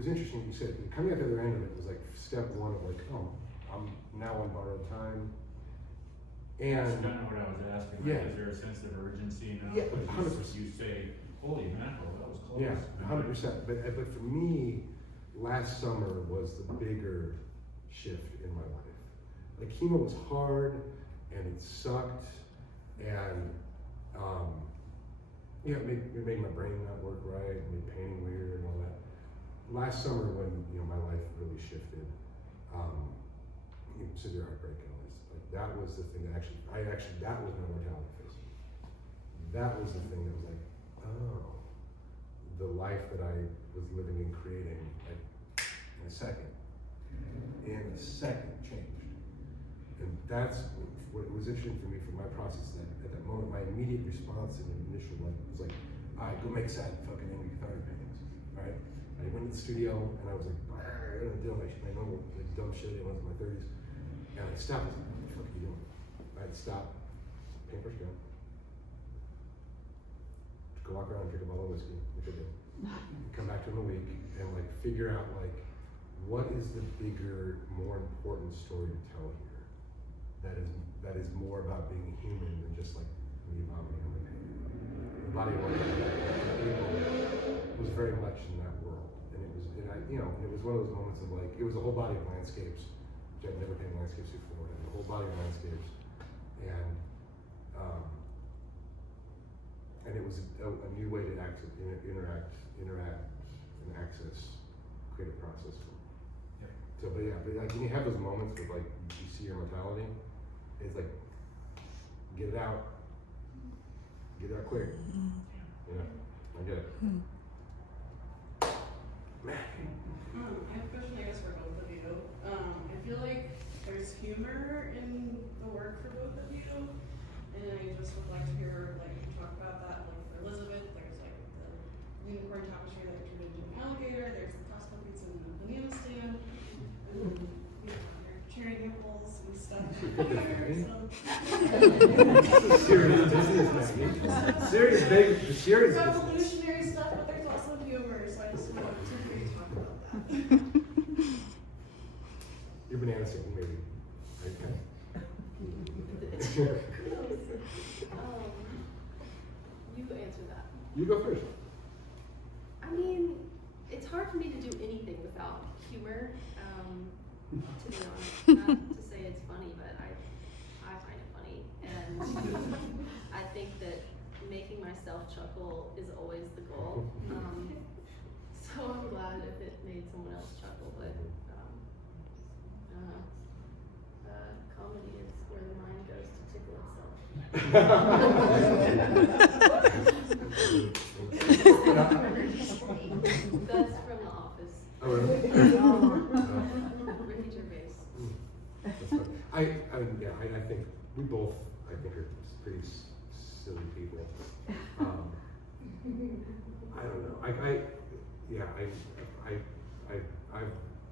was interesting. You said coming out the other end of it was like step one of like, oh, I'm now on borrowed time. And that's kind of what I was asking. Yeah. Is there a sense of urgency now? Yeah, Because 100%. you say, holy mackerel, that was close. Yeah, 100%. But for me, last summer was the bigger shift in my life. Like chemo was hard and it sucked, and it made my brain not work right, it made painting weird and all that. Last summer when my life really shifted, severe heartbreak and all this, like that was the thing that that was my mortality phase. That was the thing that was like, oh, the life that I was living and creating, like in a second changed. And that's what was interesting for me from my process. That at that moment, my immediate response in the initial life was like, all right, go make sad fucking angry cathartic paintings. All right. I went to the studio and I was like, I'm gonna do my normal like dumb shit. I was in my 30s, and I stopped. I was like, what the fuck are you doing? I'd stop, paintbrush gun, go walk around and drink a bottle of whiskey, which I did. Come back to him in a week and like figure out like what is the bigger, more important story to tell here that is more about being human than just like me vomiting on my pain. The body of work was very much in that world, and it was one of those moments of like it was a whole body of landscapes, which I'd never painted landscapes before, and a whole body of landscapes, and it was a new way to interact and access creative process. Yeah. So, but like when you have those moments with like you see your mortality, it's like get it out quick. I get it. I have a question, I guess, for both of you. I feel like there's humor in the work for both of you, and I just would like to hear like you talk about that. Like for Elizabeth, there's like the unicorn tapestry that turned into an alligator. There's the Costco pizza in the banana stand. Your cherry nipples and stuff. Serious business, man. Serious business. Revolutionary stuff, but there's also humor. So I just want to hear you talk about that. Your banana stand, maybe. Okay. You answer that. You go first. I mean, it's hard for me to do anything without humor, to be honest. Not to say it's funny, but I find it funny. And I think that making myself chuckle is always the goal. So I'm glad if it made someone else chuckle, but comedy is where the mind goes to tickle itself. That's from The Office. Oh, really? Ricky Gervais. That's funny. I think we both, are pretty silly people. I don't know. I've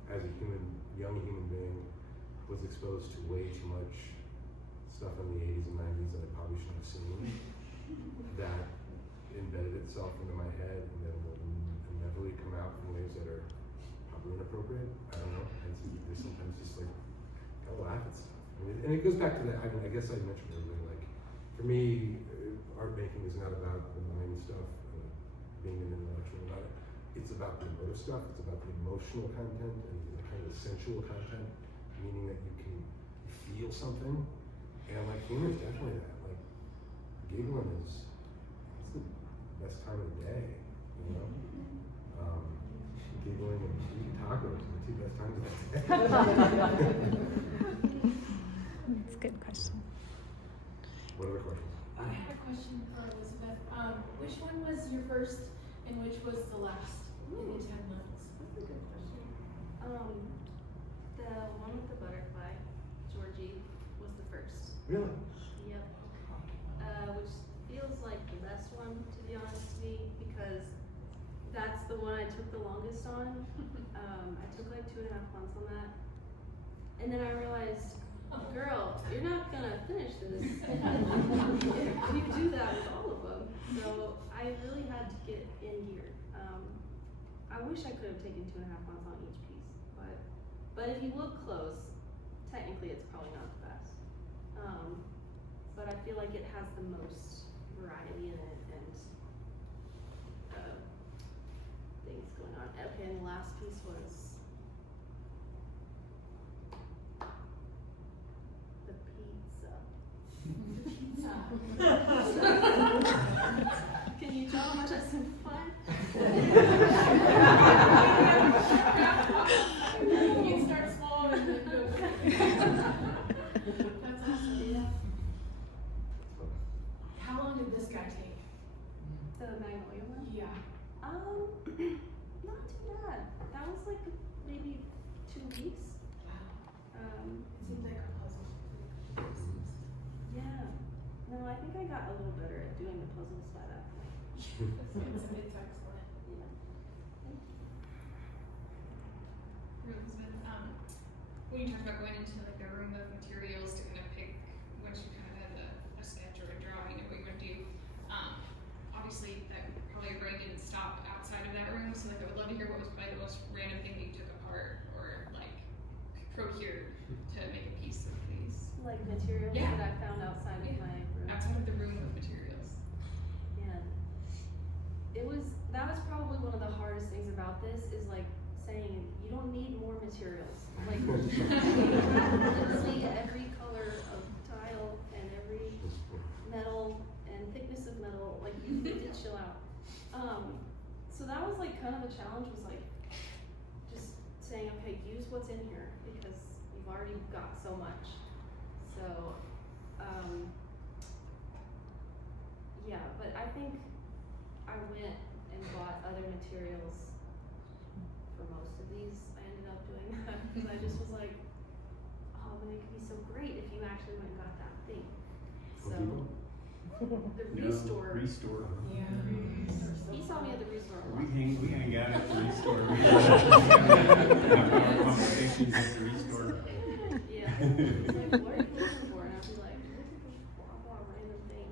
as a young human being, was exposed to way too much stuff in the 80s and 90s that I probably shouldn't have seen. That embedded itself into my head and then will inevitably come out in ways that are probably inappropriate. I don't know. And there's sometimes just like, gotta laugh at stuff. And it goes back to that. I guess I mentioned earlier, like, for me, art making is not about the mind stuff, being an intellectual about it. It's about the emotive stuff. It's about the emotional content and the kind of sensual content, meaning that you can feel something. And like humor is definitely that. Like giggling it's the best time of the day, you know? Giggling and eating tacos are the two best times of the day. That's a good question. What other questions? I have a question for Elizabeth. Which one was your first and which was the last in the 10 levels? That's a good question. The one with the butterfly, Georgie, was the first. Really? Yep. Which feels like the best one, to be honest to me, because that's the one I took the longest on. I took like 2.5 months on that. And then I realized, girl, you're not gonna finish this if you do that with all of them. So I really had to get in here. I wish I could have taken 2.5 months on each piece, but if you look close, technically it's probably not the best. But I feel like it has the most variety in it and things going on. Okay, and the last piece was the pizza. Can you tell how much that's some fun? You can start small and then go big. That's awesome. Yeah. How long did this guy take? The magnolia one? Yeah. Not too bad. That was like maybe 2 weeks. Wow. It seems like a puzzle. Yeah. No, I think I got a little better at doing the puzzles by that point. It's excellent. Yeah. Elizabeth, when you talked about going into like the room of materials to kind of pick, once you kind of had a sketch or a drawing of what you're gonna do, obviously that probably your brain didn't stop outside of that room, so like I would love to hear what was probably the most random thing that you took apart or like procured to make a piece of these. Like materials Yeah. that I found outside of my room. Outside of the room of materials. Yeah. That was probably one of the hardest things about this is like saying you don't need more materials. Like literally every color of tile and every metal and thickness of metal, like you need to chill out. So that was like kind of a challenge, was like just saying, okay, use what's in here because you've already got so much. So yeah, but I think I went and bought other materials for most of these. I ended up doing that because I just was like, oh, but it could be so great if you actually went and got that thing. So the restore. Restore. Yeah. He saw me at the restore a We lot. hang out at the restore. We have our conversations at the restore. Yeah. He's like, what are you looking for? And I'd be like, blah blah random thing.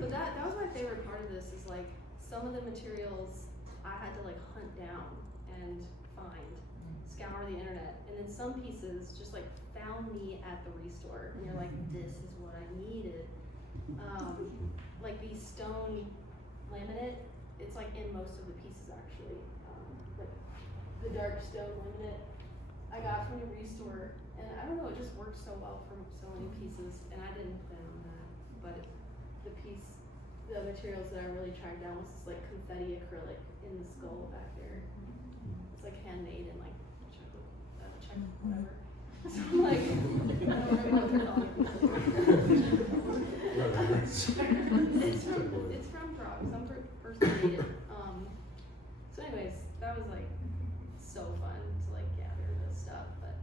But that was my favorite part of this is like some of the materials I had to like hunt down and find, scour the internet, and then some pieces just like found me at the restore, and you're like, this is what I needed. Like the stone laminate, it's like in most of the pieces actually. Like the dark stone laminate I got from the restore, and I don't know, it just worked so well for so many pieces, and I didn't plan on that, but the materials that I really tracked down was this like confetti acrylic in the skull back there. It's like handmade in like Czech, whatever. So I'm like, I don't remember what they're called. It's from Prague. Some person made it. So anyways, that was like so fun to like gather this stuff, but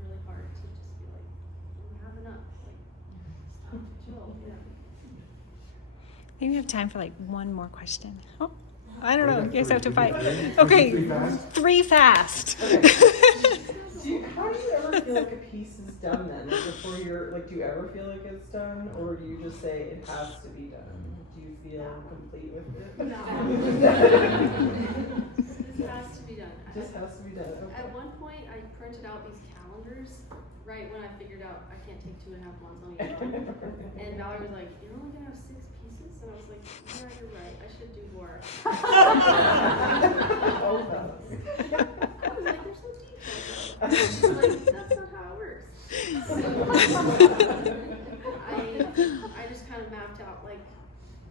really hard to just be like, we have enough. Like, stop, chill, yeah. Maybe we have time for like one more question. Oh, I don't know. You guys have to fight. Three Okay, fast? 3 fast. How do you ever feel like a piece is done then? Like before you're like, do you ever feel like it's done, or do you just say it has to be done? Do you feel complete with it? No. This has to be done. Just has to be done. Okay. At one point, I printed out these calendars right when I figured out I can't take 2.5 months on each one. And Valerie was like, "You're only gonna have 6 pieces," and I was like, "Yeah, you're right. I should do more." Oh, no. I was like, "There's some details." She's like, "That's not how it works." So I just kind of mapped out like,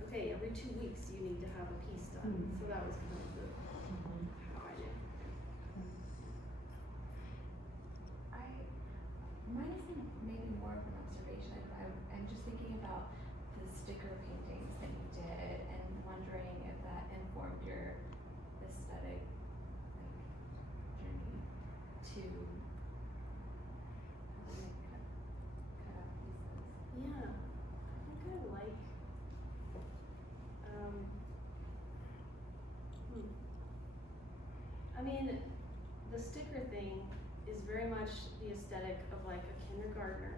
okay, every 2 weeks you need to have a piece done. So that was kind of how I did. Mine isn't maybe more of an observation, but I'm just thinking about the sticker paintings that you did and wondering if that informed your aesthetic journey to make cut out pieces. Yeah, I think I like, I mean, the sticker thing is very much the aesthetic of like a kindergartner,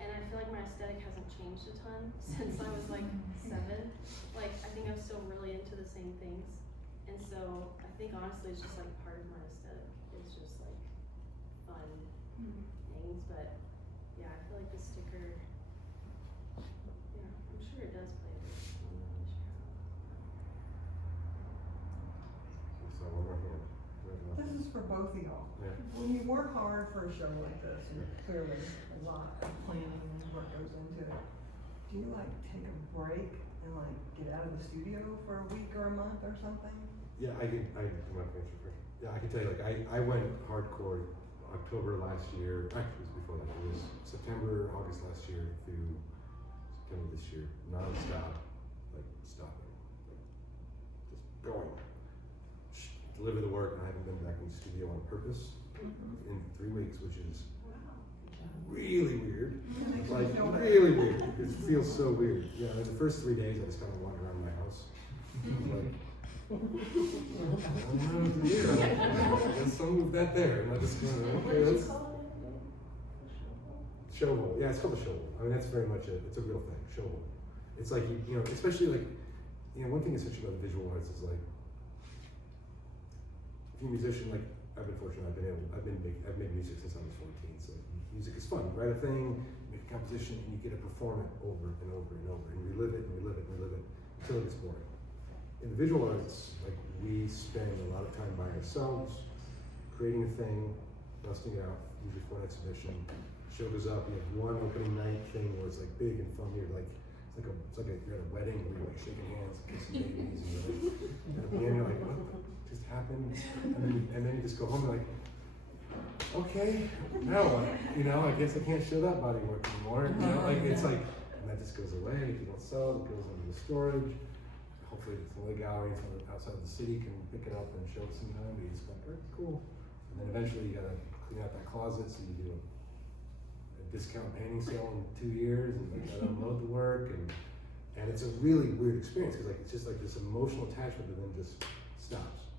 and I feel like my aesthetic hasn't changed a ton since I was like 7. Like, I think I'm still really into the same things, And so I think honestly it's just like part of my aesthetic. It's just like fun things, but yeah, I feel like the sticker, yeah, I'm sure it does play a big role in the show. So one more hand. This is for both of y'all. Yeah. When you work hard for a show like this, and clearly a lot of planning and work goes into it, do you like take a break and like get out of the studio for a week or a month or something? Yeah, I'm not answer first. Yeah, I can tell you, like, I went hardcore October last year, actually it was before that, it was September, August last year through September this year, non-stop, like, stopping, like, just going. Deliver the work, and I haven't been back in the studio on purpose in 3 weeks, which is really weird, like, really weird. It feels so weird. Yeah, like the first 3 days I just kind of wandered around my house, like, I don't know what to do. I guess I'll move that there, and I just kind of, okay, let's. Show hole, yeah, it's called a show hole. I mean, that's very much it's a real thing, show hole. It's like, you know, especially like, you know, one thing essentially about the visual arts is like, if you're a musician, like, I've been fortunate, I've made music since I was 14, so music is fun. You write a thing, make a composition, and you get to perform it over and over and over, and relive it and relive it and relive it until it gets boring. In the visual arts, like, we spend a lot of time by ourselves, creating a thing, busting it out, usually for an exhibition. Show goes up, you have one opening night thing where it's like big and fun. You're like, it's like you're at a wedding where you're like shaking hands, kissing babies, and you're like, and at the end you're like, what just happened? And then you just go home and like, okay, now what? You know, I guess I can't show that body work anymore. You know, like, it's like, and that just goes away. If you don't sell it, it goes into the storage. Hopefully some of the galleries outside of the city can pick it up and show it sometime. But it's like, very cool. And then eventually you gotta clean out that closet, so you do a discount painting sale in 2 years, and you gotta unload the work, and it's a really weird experience because like it's just like this emotional attachment that then just stops.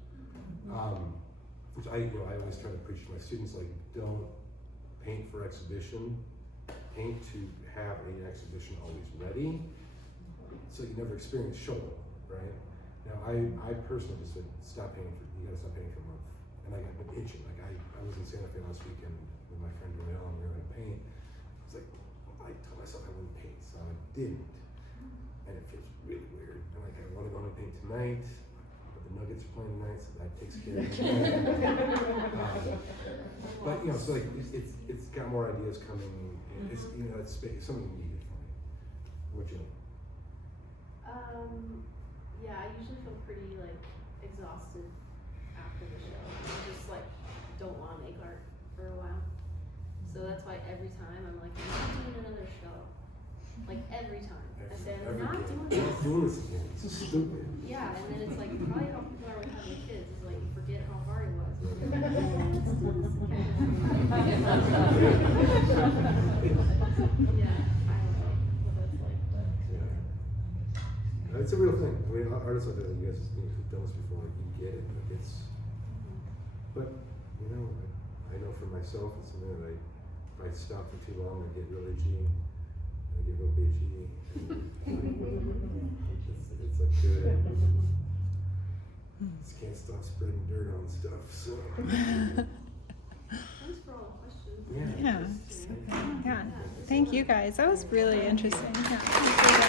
Which I always try to preach to my students, like, don't paint for exhibition, paint to have an exhibition always ready, so you never experience show, right? Now I personally just said, stop painting you gotta stop painting for a month, and like I've been itching. Like I was in Santa Fe last weekend with my friend Romeo, and we were gonna paint. I was like, I told myself I wouldn't paint, so I didn't, and it feels really weird. And like, I want to go and paint tonight, but the Nuggets are playing tonight, so that takes care of it. But you know, so like it's got more ideas coming. It's, you know, it's something needed for me. What you think? Yeah, I usually feel pretty like exhausted after the show. I just like don't want to make art for a while. So that's why every time I'm like, I'm not doing another show. Like every time. I say I'm not doing this. Again. It's stupid. Yeah, and then it's like probably how people are with having kids is like you forget how hard it was. You're like, let's do this again. Yeah, I don't know what that's like, but It's a real thing. I mean, artists out there, you guys who've done this before, like, you get it. Like, it's, but you know, I know for myself, it's something that if I stop for too long, I get real itchy. I get real bitchy. It's like good. Just can't stop spreading dirt on stuff. So. thanks for all the questions. Yeah. Yeah. Yeah. Thank you guys. That was really interesting. Yeah.